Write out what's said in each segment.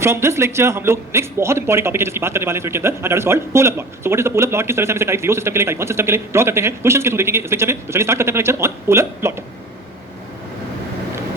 From this lecture हम लोग next बहुत इंपॉर्टेंट टॉपिक है जिसकी बात करने वाले हैं इसके अंदर, and that is called polar plot. So what is the polar plot, किस तरह से हम इसे टाइप 0 सिस्टम के लिए, टाइप 1 सिस्टम के लिए ड्रॉ करते हैं, क्वेश्चंस के थ्रू देखेंगे इस लेक्चर में। तो चलिए स्टार्ट करते हैं अपना lecture on polar plot.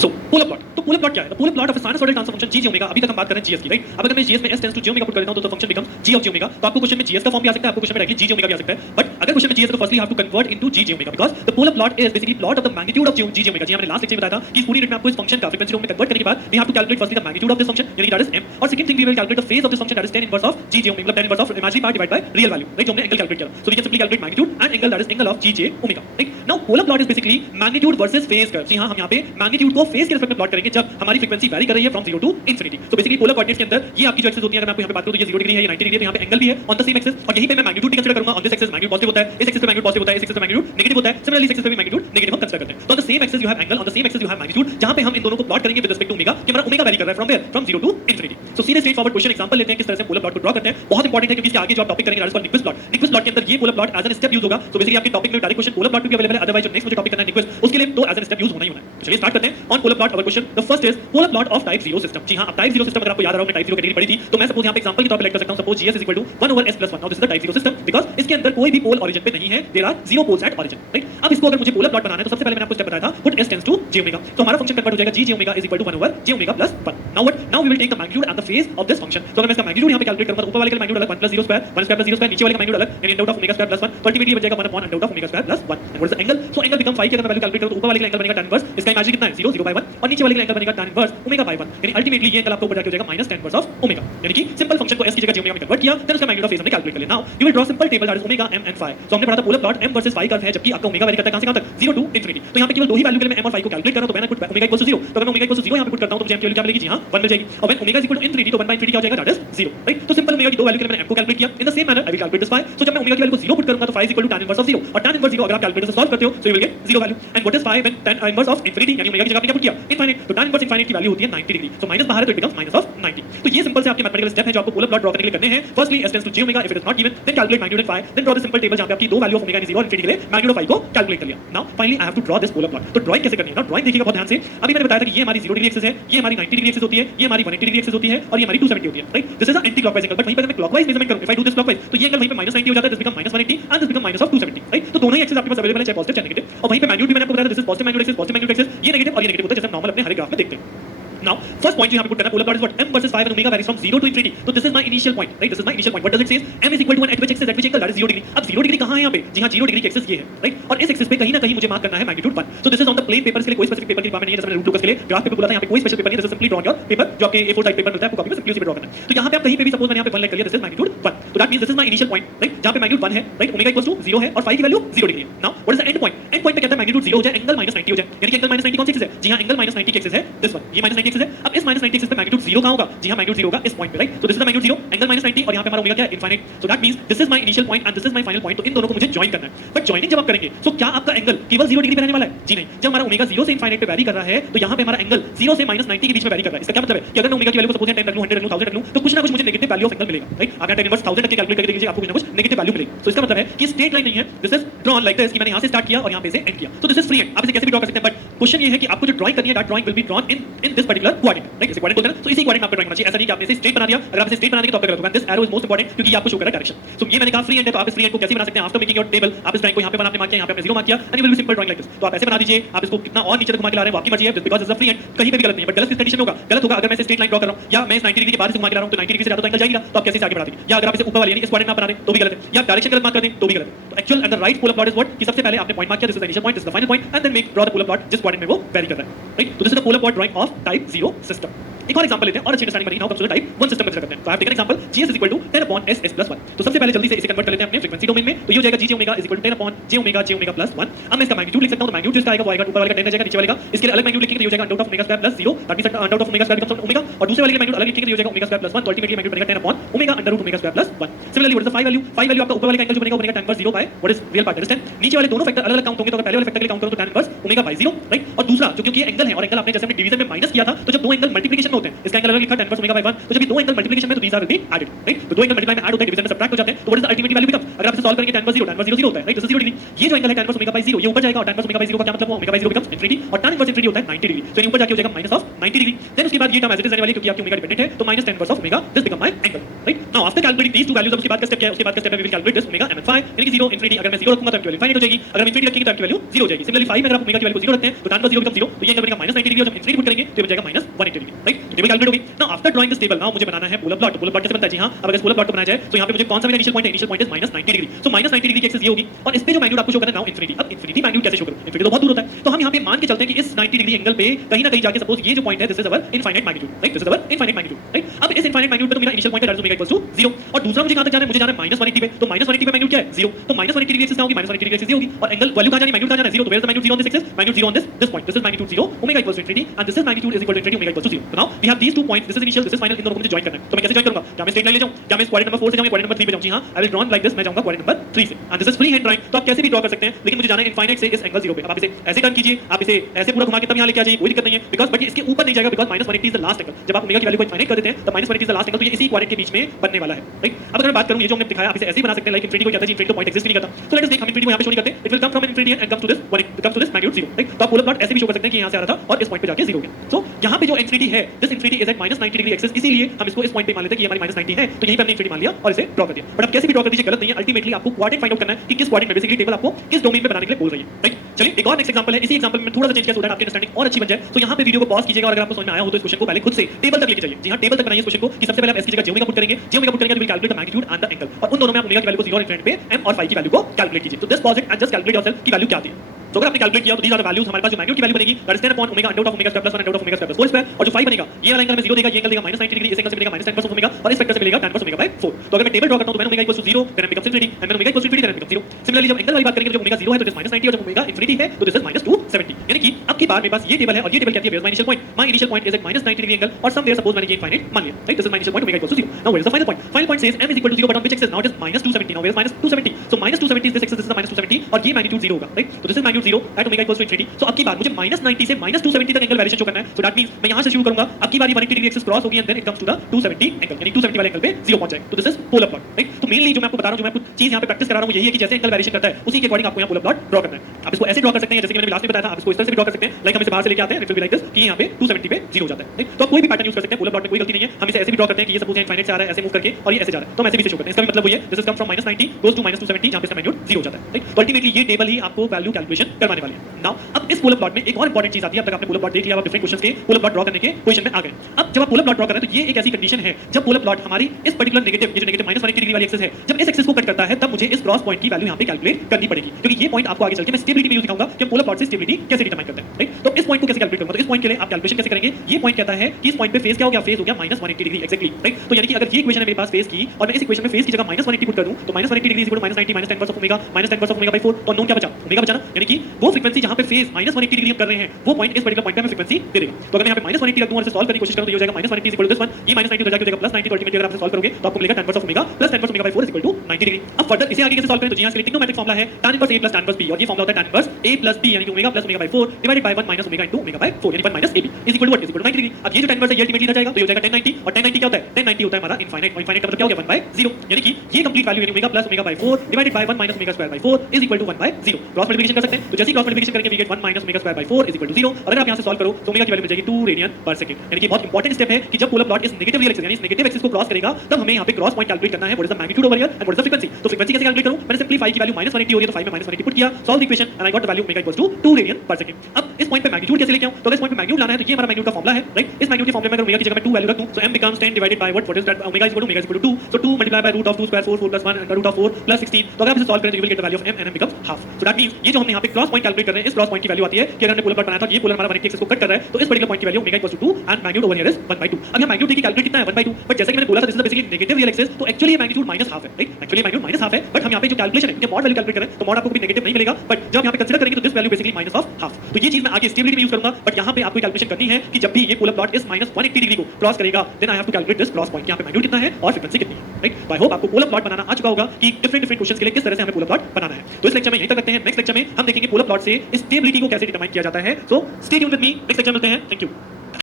So polar plot, तो पोलर प्लॉट क्या है? The polar plot of a sinusoidal transfer function g omega. अभी तक हम बात कर रहे हैं जीएस की, राइट? अब अगर मैं जीएस में s tends to j omega put कर देता हूं तो function becomes g of j omega. तो आपको क्वेश्चन में जीएस का फॉर्म भी आ सकता है, आपको क्वेश्चन में डायरेक्टली g ओमेगा भी आ सकता है। बट अगर क्वेश्चन में जीएस तो firstly you have to convert into g omega, because the polar plot is basically plot of the magnitude of g omega. जी हमने लास्ट लेक्चर में बताया था कि इस पूरी यूनिट में आपको इस फंक्शन का फ्रीक्वेंसी डोमेन में कन्वर्ट करने के बाद we have to calculate firstly the magnitude of this function, यानी दैट इज m, और second thing we will calculate the phase of this function, that is tan inverse of g omega, मतलब tan inverse of imaginary part divide by real value, right? जो हमने angle calculate किया। So we can simply calculate magnitude and angle, that is angle of g omega, right? Now polar plot is basically magnitude versus phase curve. जी हां, हम यहां पे magnitude को phase के रिस्पेक्ट में प्लॉट करेंगे जब हमारी फ्रीक्वेंसी वैरी कर रही है फ्रॉम 0 टू इंफिनिटी। तो बेसिकली पोलर कोऑर्डिनेट्स के अंदर ये आपकी जो एक्सिस होती है, अगर मैं आपको यहां पे बात करूं तो ये 0 डिग्री है, ये 90 डिग्री है, तो यहां पे एंगल भी है ऑन द सेम एक्सिस, और यहीं पे मैं मैग्नीट्यूड भी कंसीडर करूंगा। On this axis magnitude positive होता है, इस एक्सिस पे मैग्नीट्यूड पॉजिटिव होता है, इस एक्सिस पे मैग्नीट्यूड नेगेटिव होता है। सिमिलरली इस एक्सिस पे भी मैग्नीट्यूड नेगेटिव हम कंसीडर करते हैं। तो on the same axis you have angle, on the same axis you have magnitude, जहां पे हम इन दोनों को प्लॉट करेंगे विद रिस्पेक्ट टू ओमेगा कि हमारा ओमेगा वैरी कर रहा है from where, from 0 to infinity. So सीधे स्ट्रेट फॉरवर्ड क्वेश्चन एग्जांपल लेते हैं किस तरह से पोलर प्लॉट को ड्रॉ करते हैं। बहुत इंपॉर्टेंट है क्योंकि इसके आगे जो आप टॉपिक करेंगे that is called Nyquist plot. Nyquist plot के अंदर ये polar plot as an step use होगा। सो बेसिकली आपके टॉपिक में डायरेक्ट क्वेश्चन पोलर प्लॉट भी अवेलेबल है, अदरवाइज जो नेक्स्ट मुझे टॉपिक करना है निक्विस्ट, उसके लिए तो एज एन स्टेप यूज होना ही होना है। चलिए स्टार्ट करते हैं on polar plot. Our question the first is polar plot of type 0 system. जी हां, अब टाइप 0 सिस्टम अगर आपको याद आ रहा हो, मैं टाइप 0 कैटेगरी पढ़ी थी, तो मैं सपोज यहां पे एग्जांपल के तौर पे लेट कर सकता हूं, suppose gs 1/s+1। Now this is the type 0 system because इसके अंदर कोई भी पोल ओरिजिन पे नहीं है, there are 0 poles at origin, right? अब इसको अगर मुझे पोलर प्लॉट बनाना है तो सबसे पहले मैंने आपको स्टेप बताया था, put s tends to j omega. तो हमारा फंक्शन कन्वर्ट हो जाएगा g omega is equal to 1/j omega plus 1। Now what, now we will take the magnitude and the phase of this function. तो अगर मैं इसका मैग्नीट्यूड यहां पे कैलकुलेट करूंगा तो ऊपर वाले का मैग्नीट्यूड अलग 1 + 0 स्क्वायर, 1 स्क्वायर + 0 स्क्वायर, नीचे वाले का मैग्नीट्यूड अलग, यानी under root of omega square plus 1, तो अल्टीमेटली बन जाएगा under root of omega square plus 1। And what is the angle? So angle become 5 की अगर मैं वैल्यू कैलकुलेट करूं तो ऊपर वाले का एंगल बनेगा tan इनवर्स, इसका इमेजिनरी कितना है 0 0/1, और नीचे वाले का एंगल बनेगा tan इनवर्स ओमेगा बाय 1, यानी अल्टीमेटली ये एंगल आपको ऊपर जाके हो जाएगा -tan इनवर्स ऑफ ओमेगा। यानी कि सिंपल फंक्शन को s की जगह j ओमेगा में कन्वर्ट किया, देन उसका मैग्नीट्यूड ऑफ फेज हमने कैलकुलेट कर लिया। Now you will draw simple table that is omega m and phi। सो हमने पढ़ा था polar plot m versus phi curve है, जबकि आपका ओमेगा वैरी करता है कहां से कहां तक, 0 टू इंफिनिटी। तो यहां पे केवल दो ही वैल्यू के लिए मैं m और phi को कैलकुलेट कर रहा हूं, तो मैंने पुट ओमेगा 0, तो अगर मैं ओमेगा 0 यहां पे पुट करता हूं तो मुझे m की वैल्यू क्या मिलेगी? जी हां 1 मिल जाएगी। और when omega is equal to infinity तो 1 बाय इंफिनिटी क्या हो जाएगा? That is 0, right? तो सिंपल ओमेगा की दो वैल्यू के लिए मैंने m को कैलकुलेट किया। In the same manner I will calculate this phi। सो जब मैं ओमेगा की वैल्यू को 0 पुट करूंगा तो phi is equal to tan inverse of 0, और tan इनवर्स 0 अगर आप कैलकुलेटर से सॉल्व करते हो so you will gate 0 value. And what is phi when tan inverse of infinity, यानी ओमेगा की जगह आपने क्या पुट किया? इनफिनिट। तो tan इनवर्स इनफिनिट की वैल्यू होती है 90 डिग्री। सो माइनस बाहर है तो इट बिकम्स माइनस ऑफ 90। तो ये सिंपल से आपके मैथमेटिकल स्टेप है जो आपको पोलर प्लॉट ड्रॉ करने के लिए करने हैं। Firstly s tends to j omega if it is not given, then calculate magnitude and phi, then draw the simple table जहां पे आपकी दो वैल्यू ऑफ ओमेगा 0 और इंफिनिटी के लिए मैग्नीट्यूड ऑफ phi को कैलकुलेट कर लिया। Now finally I have to draw this polar plot. तो ड्राइंग कैसे करनी है ना, ड्राइंग देखिएगा बहुत ध्यान से। अभी मैंने बताया था कि ये हमारी 0 डिग्री एक्सिस है, ये हमारी 90 डिग्री एक्सिस होती है, ये हमारी 180 डिग्री एक्सिस होती है, और ये हमारी 270 होती है, right? This is a anti clockwise angle, but वहीं पे मैं क्लॉकवाइज मेजरमेंट करूं, if I do this clockwise तो ये एंगल वहीं पे -90 हो जाता है, this become -180 and this become -270, right? तो दोनों ही एक्सिस आपके पास अवेलेबल है, चाहे पॉजिटिव चाहे नेगेटिव। और वहीं पे मैग्नीट्यूड भी मैंने आपको बताया था, this is positive magnitude axis, positive magnitude axis, ये नेगेटिव और ये नेगेटिव होता है, जैसे नॉर्मल अपने हर ग्राफ में देखते हैं। Now, first point you have to put down polar plot is what m versus phi when omega varies from 0 to infinity. So this is my initial point, right? This is my initial point. What does it say? M is equal to 1 at which axis? At which angle? That is 0 degree. अब 0 degree कहाँ है यहाँ पे? जी हाँ, 0 degree की axis ये है, right? और इस एक्सिस पे कहीं ना कहीं मुझे मार्क करना है magnitude 1. So this is on the plain paper, इसके लिए कोई स्पेसिफिक पेपर की रिक्वायरमेंट नहीं है, जैसे मैंने रूट लूकस के लिए ग्राफ पेपर बोला था, यहाँ पे कोई स्पेशल पेपर नहीं है, सिंपली ड्रॉ योर पेपर जो आपके A4 टाइप पेपर मिलता है आपको कॉपी में, सिंपली उसी पे ड्रॉ करना है। तो यहाँ पे आप कहीं पे भी सपोज मैंने यहाँ पे 1 लाइक कर लिया, दिस इज मैग्नीट्यूड 1. तो that means this is my initial point, right? जहाँ पे मैग्नीट्यूड 1 है, राइट? ओमेगा इक्वल्स टू 0 है और phi की वैल्यू 0 डिग्री है. Now what is the end point? And point पे कहता है मैग्नीट्यूड 0 हो जाए, एंगल -90 हो जाए, यानी कि एंगल -90 कौन सी एक्सिस है? जी हां, एंगल -90 की एक्सिस है दिस वन, ये -90 एक्सिस है. अब इस -90 एक्सिस पे मैग्नीट्यूड 0 कहां होगा? जी हां, मैग्नीट्यूड 0 होगा इस पॉइंट पे, राइट? तो this is the magnitude 0, angle -90 और यहां पे हमारा ओमेगा क्या है? Infinite. So that means this is my initial point and this is my final point. तो इन दोनों को मुझे जॉइन करना है. बट जॉइनिंग जब आप करेंगे तो क्या आपका एंगल केवल 0 डिग्री पे रहने वाला है? जी नहीं. जब हमारा ओमेगा 0 से इनफिनिट पे वैरी कर रहा है तो यहां पे हमारा एंगल 0 से -90 के बीच में वैरी कर रहा है. इसका क्या मतलब है कि अगर मैं ओमेगा की वैल्यू को सपोज 10 रख लूं, 100 रख लूं, 1000 रख लूं, तो कुछ ना कुछ मुझे नेगेटिव वैल्यू ऑफ एंगल मिलेगा, राइट? अगर 10 इनवर्स 1000 के कैलकुलेट करके देखिए, आपको कुछ ना कुछ नेगेटिव वैल्यू मिलेगी. तो इसका मतलब है कि स्ट्रेट लाइन नहीं है, this is drawn like this, कि मैंने यहां से स्टार्ट किया और यहां पे से एंड किया. तो दिस इज फ्री हैंड, आप इसे कैसे भी ड्रॉ कर सकते हैं. बट क्वेश्चन ये है कि आपको जो ड्राइंग करनी है, that drawing will be drawn in this particular coordinate, right? इसे कोऑर्डिनेट बोलते हैं ना. तो इसी कोऑर्डिनेट में आपको ड्राइंग करना चाहिए. ऐसा नहीं कि आपने इसे स्ट्रेट बना दिया, अगर आप इसे स्ट्रेट बना देंगे तो आपका गलत होगा. This arrow is most important क्योंकि ये आपको शो कर रहा है डायरेक्शन. सो ये मैंने कहा फ्री हैंड है, तो आप इस फ्री हैंड को कैसे बना सकते हैं? आफ्टर मेकिंग योर टेबल, आप इस ड्राइंग को यहां पे बनाने मार्क किया, यहां पे आपने 0 मार्क किया, and you will be simple drawing like this. तो आप ऐसे बना दीजिए. आप इसको कितना और नीचे तक घुमा के ला रहे हैं वो आपकी मर्जी है, because it's a free hand. कहीं पे भी गलत नहीं है. बट गलत किस कंडीशन में होगा? गलत होगा अगर मैं इसे स्ट्रेट लाइन ड्रॉ कर रहा हूं या मैं इस 90 डिग्री के बाद इसे घुमा के ला रहा हूं, तो 90 डिग्री से ज्यादा तो एंगल जाएगा, तो आप कैसे इसे आगे बढ़ा देंगे? या अगर आप इसे ऊपर वाले यानी इस कोऑर्डिनेट में आप बना दें तो भी गलत है, या डायरेक्शन गलत मार्क कर दें तो भी गलत है. तो actual and the right polar plot is what, कि सबसे पहले आपने पॉइंट मार्क किया, this is the initial point, this is the final point, and then make draw the polar plot जिस कोऑर्डिनेट में वो वेरी कर रहा है, राइट? तो this is the polar plot drawing of type 0 system. एक और एग्जांपल लेते हैं और अच्छी अंडरस्टैंडिंग बनेगी. Now comes to the type 1 system consider करते हैं. तो I have taken example gs is equal to 10/s+1. तो सबसे पहले जल्दी से इसे कन्वर्ट कर लेते हैं अपने फ्रीक्वेंसी डोमेन में. तो ये हो जाएगा g omega is equal to 10/j omega plus 1. अब मैं इसका मैग्नीट्यूड लिख सकता हूं. तो मैग्नीट्यूड जिसका आएगा वो आएगा ऊपर वाले का 10 रह जाएगा, नीचे वाले का इसके लिए अलग मैग्नीट्यूड लिखेंगे तो ये हो जाएगा under root of omega square plus 0. That means under root of omega square becomes omega, और दूसरे वाले के मैग्नीट्यूड अलग लिखेंगे तो ये हो जाएगा ओमेगा स्क्वायर प्लस 1. तो अल्टीमेटली मैग्नीट्यूड बनेगा omega under root omega square plus 1. Similarly what is the phi value? phi value आपका ऊपर वाले का एंगल जो बनेगा वो बनेगा tan inverse 0 by what is real part, understand? नीचे वाले दोनों फैक्टर अलग-अलग काउंट होंगे, तो अगर पहले वाले फैक्टर के लिए काउंट करूं तो tan inverse omega bye 0, right? और दूसरा जो क्योंकि ये एंगल है और एंगल आपने जैसे हमने डिवीजन में माइनस किया था, था, तो जब दो एंगल मल्टीप्लिकेशन में होते हैं, इसका एंगल अलग लिखा tan इनवर्स ओमेगा बाय 1, तो जब ये दो एंगल मल्टीप्लिकेशन में तो these are will be added, right? तो दो एंगल मल्टीप्लाई में ऐड होते हैं, डिवीजन में सबट्रैक्ट हो जाते हैं, तो what is the ultimate value becomes? अगर आप इसे सॉल्व करेंगे tan इनवर्स 0 होता है, राइट? This is 0 degree. ये जो एंगल है tan इनवर्स ओमेगा बाय 0 ये ऊपर जाएगा, और tan इनवर्स ओमेगा बाय 0 का क्या मतलब है? ओमेगा बाय 0 बिकम्स इंफिनिटी, और tan इनवर्स इंफिनिटी होता है 90 डिग्री, तो ये ऊपर जाके हो जाएगा माइनस ऑफ 90 डिग्री। देन उसके बाद ये टर्म एज इट इज रहने वाली, क्योंकि आपकी ओमेगा डिपेंडेंट है, तो minus tan inverse of omega, this become my angle, right? Now after calculating these two values, अब उसके बाद का स्टेप क्या है? उसके बाद का स्टेप है we will calculate this omega m and phi, यानी कि 0 इंफिनिटी अगर मैं 0 रखूंगा तो m की वैल्यू इनफाइनाइट हो जाएगी, अगर हम इंफिनिटी रखेंगे तो m की वैल्यू 0 हो जाएगी। सिमिलरली 5 में अगर आप ओमेगा की वैल्यू को 0 रखते हैं तो tan इनवर्स 0 बिकम 0, तो ये एंगल बनेगा माइनस 90 डिग्री, और जब इंफिनिटी पुट करेंगे तो ये बन जाएगा माइनस 180 डिग्री, राइट? तो टेबल कैलकुलेट होगी। Now after drawing this table, now मुझे बनाना है पोलर प्लॉट। पोलर प्लॉट कैसे बनता है? जी हां, अब अगर पोलर प्लॉट को बनाया जाए तो यहां पे मुझे कौन सा मेरा इनिशियल पॉइंट है? Initial point is minus 90 degree, so minus 90 degree की एक्सिस ये होगी, और इस पे जो मैग्नीट्यूड आपको शो करना है नाउ इंफिनिटी। अब इंफिनिटी मैग्नीट्यूड कैसे शो करूं? इंफिनिटी तो बहुत दूर होता है, तो हम यहां पे मान के चलते हैं कि इस 90 डिग्री एंगल पे कहीं ना कहीं जाके सपोज ये जो पॉइंट है this is our infinite magnitude, right? This is our infinite magnitude, right? अब इस इनफाइनाइट मैग्नीट्यूड पे तो मेरा इनिशियल पॉइंट है that is omega equals to 0, और दूसरा मुझे कहां तक जाना है? मुझे जाना है माइनस 180 पे, तो माइनस 180 पे मैग्नीट्यूड क्या है? 0, तो माइनस 180 डिग्री एक्सिस क्या होगी? माइनस 180 डिग्री एक्सिस ये होगी, और एंगल वैल्यू कहां जानी है? मैग्नीट्यूड कहां जाना है? 0, तो where is the magnitude 0 on this axis? Magnitude 0 on this point, this is magnitude 0 omega equals to infinity, and this is magnitude is equal to infinity omega equals to 0। तो now we have these two points, this is initial, this is final, इन दोनों को मुझे join करना है। तो मैं कैसे जॉइन करूंगा? क्या मैं स्ट्रेट लाइन ले जाऊं? क्या मैं क्वाड्रेंट नंबर 4 से जाऊं, क्वाड्रेंट नंबर 3 पे जाऊं? जी हां, I will draw like this, मैं जाऊंगा क्वाड्रेंट नंबर 3 से, and this is free hand drawing, तो आप कैसे भी ड्रॉ कर सकते हैं, लेकिन मुझे जाना है इनफाइनाइट से इस एंगल 0 पे। अब आप इसे ऐसे टर्न कीजिए, आप इसे ऐसे पूरा घुमा के तब यहां लेके आ जाइए, कोई दिक्कत नहीं है, बिकॉज़ बट ये इसके ऊपर नहीं जाएगा, because minus 180 is the last angle. जब आप ओमेगा की वैल्यू को इनफाइनाइट कर देते हैं तब minus 180 is the last angle, तो ये इसी क्वाड्रेंट के बीच में बनने वाला है, राइट? अब अगर मैं बात करूं, ये जो हमने दिखाया आप इसे ऐसे ही बना सकते हैं, लाइक इंफिनिटी को कहता है, इंफिनिटी तो पॉइंट एग्जिस्ट नहीं करता, सो लेट अस टेक, हम इंफिनिटी को यहां पे शो नहीं करते, it will come from infinity and comes to this one, comes to this magnitude 0, right? तो आप पोलर प्लॉट ऐसे भी शो कर सकते हैं कि यहां से आ रहा था और इस पॉइंट पे जाके 0 हो गया। सो यहां पे जो इंफिनिटी है, this infinity is at minus 90 degree axis, इसीलिए हम इसको इस पॉइंट पे मान लेते हैं कि ये हमारी माइनस 90 है, तो यहीं पे हमने इंफिनिटी मान लिया और इसे ड्रॉ कर दिया। बट अब कैसे भी ड्रॉ कर दीजिए गलत नहीं है, अल्टीमेटली आपको क्वाड्रेंट फाइंड आउट करना है कि किस क्वाड्रेंट में, बेसिकली टेबल आपको किस डोमेन में बनाने के लिए बोल रही है, राइट? चलिए एक और नेक्स्ट एग्जांपल है, इसी एग्जांपल में थोड़ा सा चेंज किया सो दैट आपकी अंडरस्टैंडिंग और अच्छी बन जाए। तो यहां पे वीडियो को पॉज कीजिएगा, और अगर आपको समझ में आया हो तो इस क्वेश्चन को पहले खुद से टेबल तक लेके जाइए। जी हां, टेबल तक बनाइए इस क्वेश्चन को, कि सबसे पहले आप एस की जगह जे ओमेगा पुट करेंगे, जे ओमेगा पुट करेंगे तो will calculate the magnitude and the angle, और उन दोनों में आप ओमेगा की वैल्यू को 0 और इंफिनिटी पे m और phi की वैल्यू को कैलकुलेट कीजिए। तो just pause it and just calculate yourself की वैल्यू क्या आती है। तो अगर आपने कैलकुलेट किया तो these are the values, हमारे पास जो मैग्नीट्यूड की वैल्यू बनेगी that is 10 upon omega under root of omega square plus 1 under root of omega square plus 4 square, और जो phi बनेगा ये वाला एंगल हमें 0 देगा, ये एंगल देगा माइनस 90 डिग्री, इस एंगल से मिलेगा माइनस 10 ओमेगा, और इस फैक्टर से मिलेगा tan इनवर्स ओमेगा बाय 4। तो अगर मैं टेबल ड्रॉ करता हूं तो मैंने omega equals to 0 then m becomes infinity, and omega equals to infinity then m becomes 0। Similarly जब एंगल वाली बात करेंगे तो जब ओमेगा 0 है तो दिस माइनस 90, और जब ओमेगा इंफिनिटी है तो दिस इज माइनस 270, यानी कि अब की बार मेरे पास ये टेबल है, और ये टेबल कहती है where is my initial point? My initial point is at minus 90 degree angle, और समवेयर सपोज मैंने ये इनफाइनाइट मान लिया, right? This is my initial point omega equals to 0। Now where is the final point? Final point says m is equal to 0 but on which axis? Now it is minus 270, now where is minus 270, so minus 270 is this axis, this is minus 270, और ये magnitude 0 होगा, right? तो this is magnitude 0 at omega equals to infinity. So अब की बार मुझे minus 90 से minus 270 तक angle variation show करना है, सो दैट मींस मैं यहां से शुरू करूंगा, अब की बारी 180 डिग्री एक्सिस क्रॉस होगी, and then it comes to the 270 angle, यानी 270 वाले एंगल पे 0 पहुंच जाएगा। तो this is polar plot, right? तो मेनली जो मैं आपको बता रहा हूं, जो मैं कुछ चीज यहां पे प्रैक्टिस करा रहा हूं, यही है कि जैसे एंगल वेरिएशन करता है उसी के अकॉर्डिंग आपको यहां पोलर प्लॉट ड्रॉ करना है। आप इसको ऐसे ड्रॉ कर सकते हैं जैसे कि मैंने लास्ट में बताया था, आप इसको इस तरह से भी ड्रॉ कर सकते हैं, लाइक हम इसे बाहर से लेके आते हैं, it will be like this, कि यहां पे 270 पे 0 हो जाता है, राइट? तो आप कोई भी पैटर्न यूज कर सकते हैं, पोलर प्लॉट में कोई गलती नहीं है। हम इसे ऐसे भी ड्रॉ करते हैं कि ये सपोज इनफाइनाइट से आ रहा है, ऐसे मूव करके, और ये ऐसे जा रहा है, तो हम ऐसे भी इसे शो करते हैं। इसका भी मतलब वही है, this is come from minus 90 goes to minus 270, जहां पे इसका मैग्नीट्यूड 0 हो जाता है, राइट? तो अल्टीमेटली ये टेबल ही आपको वैल्यू कैलकुलेशन करवाने वाली है। नाउ अब इस पोलर प्लॉट में एक और इंपॉर्टेंट चीज आती है। अब तक आपने पोलर प्लॉट देख लिया, आप डिफरेंट क्वेश्चंस के पोलर प्लॉट ड्रॉ करने के क्वेश्चन में आ गए। अब जब आप पोलर प्लॉट ड्रॉ कर रहे हैं तो ये एक ऐसी कंडीशन है जब पोलर प्लॉट हमारी इस पर्टिकुलर नेगेटिव, ये जो नेगेटिव माइनस 180 डिग्री वाली एक्सिस है, जब इस एक्सिस को कट करता है तब मुझे इस क्रॉस पॉइंट की वैल्यू यहां पे कैलकुलेट करनी पड़ेगी, क्योंकि ये पॉइंट आपको आगे चल के मैं स्टेबिलिटी में यूज दिखाऊंगा कि पोलर प्लॉट से स्टेबिलिटी कैसे डिटरमाइन करते हैं, राइट? तो इस पॉइंट को कैसे कैलकुलेट करूंगा, तो इस पॉइंट के लिए आप कैलकुलेशन कैसे करेंगे? ये पॉइंट कहता है कि इस पॉइंट पे फेस क्या हो गया? फेस हो गया माइनस 180 डिग्री, एक्जेक्टली, राइट? तो यानी कि अगर ये इक्वेशन है मेरे पास फेस की, और मैं इस इक्वेशन में फेस की जगह माइनस 180 पुट कर दूं, तो minus 180 degree is equal to minus 90 minus 10 of omega minus 10 of omega by 4, तो अननोन क्या बचा? ओमेगा बचा ना, यानी कि वो फ्रीक्वेंसी जहां पे फेस माइनस 180 डिग्री हम कर रहे हैं, वो पॉइंट इस पर्टिकुलर पॉइंट पे हमें फ्रीक्वेंसी दे देगा। तो अगर मैं यहां पे माइनस 180 रख दूं और इसे सॉल्व करने की कोशिश करूं तो ये हो जाएगा minus 180 is equal to this one, ये माइनस 90 हो जाएगा प्लस 90, तो अल्टीमेटली अगर आप इसे सॉल्व करोगे तो आपको मिलेगा tan inverse of omega plus tan inverse omega by 4 is equal to 90 degree. अब फर्दर इसे आगे कैसे सॉल्व करें? तो जी हां, इसके लिए ट्रिग्नोमेट्रिक फार्मूला है tan inverse a plus tan inverse b, और ये फार्मूला होता है tan inverse a plus b, यानी कि omega plus omega by 4 divided by 1 minus omega into omega by 4, यानी 1 minus ab is equal to what? Is equal to 90 degree. अब ये जो tan इनवर्स है ये अल्टीमेटली इधर जाएगा, तो ये हो जाएगा tan 90, और tan 90 क्या होता है? tan 90 होता है हमारा इनफाइनाइट, और इनफाइनाइट का मतलब क्या हो गया? 1 बाय 0, यानी कि ये कंप्लीट वैल्यू यानी omega plus omega by 4 divided by 1 minus omega square by 4 is equal to 1 by 0। Cross multiplication कर सकते हैं, तो जैसे ही क्रॉस मल्टीप्लिकेशन करेंगे we get 1 minus omega square by 4 is equal to 0, और अगर आप यहां से सॉल्व करो तो ओमेगा की वैल्यू मिल जाएगी 2 रेडियन पर सेकंड। यानी कि बहुत इंपॉर्टेंट स्टेप है कि जब पोलर प्लॉट इस नेगेटिव रियल एक्सिस यानी इस नेगेटिव एक्सिस को क्रॉस करेगा तब हमें यहां पे क्रॉस पॉइंट कैलकुलेट करना है, what is the magnitude over here and what is the frequency. तो फ्रीक्वेंसी कैसे कैलकुलेट करूं? मैंने सिंपली phi की वैल्यू माइनस 180 हो रही है, तो phi में माइनस 180 पुट किया, solve the equation and I got the value omega equals to 2 radian per second. अब इस पॉइंट पे मैग्नीट्यूड कैसे लेके आऊं? तो अगर इस पॉइंट पे मैग्नीट्यूड लाना है तो ये हमारा मैग्नीट्यूड का फार्मूला है, राइट? इस मैग्नीट्यूड के फार्मूले में अगर ओमेगा की जगह मैं 2 वैल्यू रख दूं, so m becomes 10 divided by what is that? Omega is equal to 2, so 2 multiply by root of 2 square 4 4 plus 1 under root of 4 plus 16। तो अगर आप इसे सॉल्व करें तो you will get the value of m, and m becomes half। so that means ये जो हमने यहां पे क्रॉस पॉइंट कैलकुलेट कर रहे हैं, इस क्रॉस पॉइंट की वैल्यू आती है कि अगर हमने पोलर प्लॉट बनाया था, ये पोलर हमारा 180 एक्सिस को कट कर रहा है, तो इस पर्टिकुलर पॉइंट की value omega equals to 2 and magnitude over here is 1/2। अब यहां मैग्नीट्यूड की कैलकुलेट कितना है? 1/2, बट जैसा कि मैंने बोला था this is basically negative real axis, तो एक्चुअली ये मैग्नीट्यूड माइनस हाफ है, right? Actually magnitude minus half है, बट हम यहां पे जो कैलकुलेशन है, मॉड वैल्यू कैलकुलेट करें तो मॉड आपको कभी नेगेटिव नहीं मिलेगा, बट जब यहां पे कंसीडर करेंगे तो this value basically minus of half. तो ये चीज मैं आगे स्टेबिलिटी में यूज करूंगा, बट यहां पे आपको कैलकुलेशन करनी है कि जब भी ये पोलर प्लॉट इस माइनस 180 डिग्री को क्रॉस करेगा then I have to calculate this cross point, यहां पे मैग्नीट्यूड कितना है और फ्रीक्वेंसी कितनी है, राइट? तो आई होप आपको पोलर प्लॉट बनाना आ चुका होगा कि डिफरेंट क्वेश्चंस के लिए किस तरह से हमें पोलर प्लॉट बनाना है। तो इस लेक्चर में यहीं तक करते हैं, नेक्स्ट लेक्चर में हम देखेंगे पोलर प्लॉट से स्टेबिलिटी को कैसे डिटरमाइन किया जाता है। So stay tuned with me, next lecture मिलते हैं। Thank you.